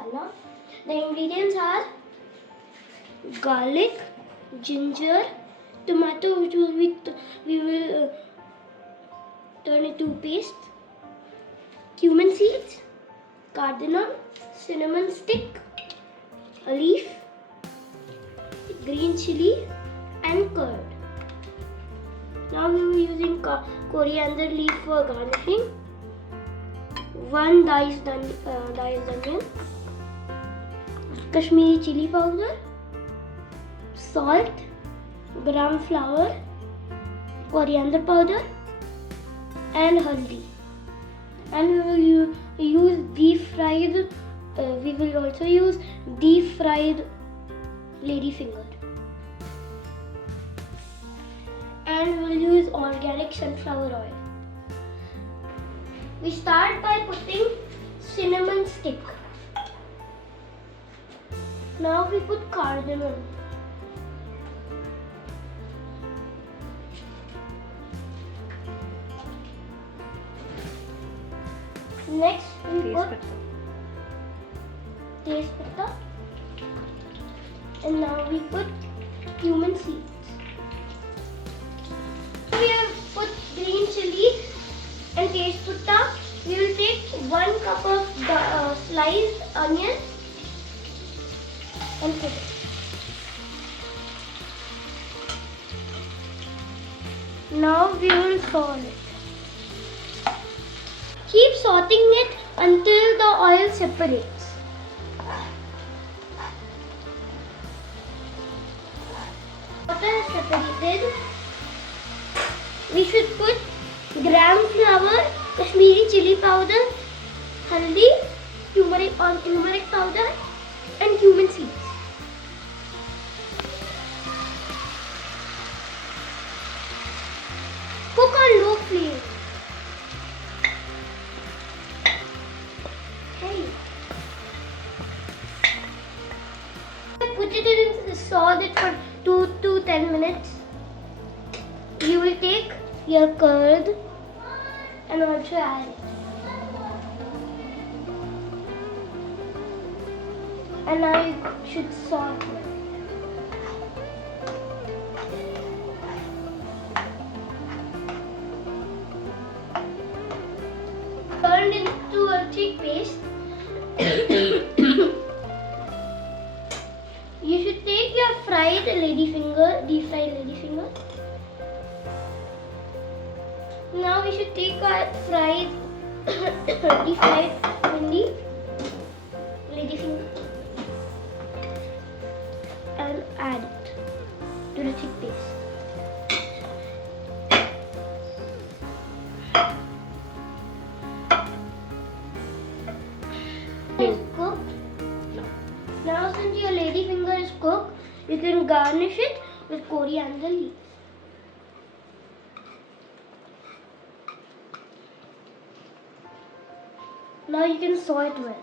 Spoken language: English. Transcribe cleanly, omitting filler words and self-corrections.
Masala. The ingredients are garlic, ginger, tomato, which we will turn into paste, cumin seeds, cardamom, cinnamon stick, a leaf, green chili, and curd. Now we will be using coriander leaf for garnishing, 1 diced onion, Kashmiri chili powder, salt, gram flour, coriander powder, and hearty. And we will use deep fried. We will also use deep fried ladyfinger. And we will use organic sunflower oil. We start by putting cinnamon stick. Now we put cardamom. Next we put tejpatta. And now we put cumin seeds. We have put green chili and tejpatta. We will take 1 cup of sliced onion and put it. Now we will saute it. Keep sauteing it until the oil separates. Water is separated. We should put gram flour, Kashmiri chili powder, haldi, turmeric powder, and cumin seeds. Cook on low flame. Put it in, saute it for 2 to 10 minutes. You will take your curd and also add it. And now you should saute it. Turned into a thick paste. You should take your deep fried ladyfinger. Now we should take our deep fried Bhindi ladyfinger and add it to the thick paste. It's cooked. Now since your ladyfinger is cooked, you can garnish it with coriander leaves. Now you can saute it well.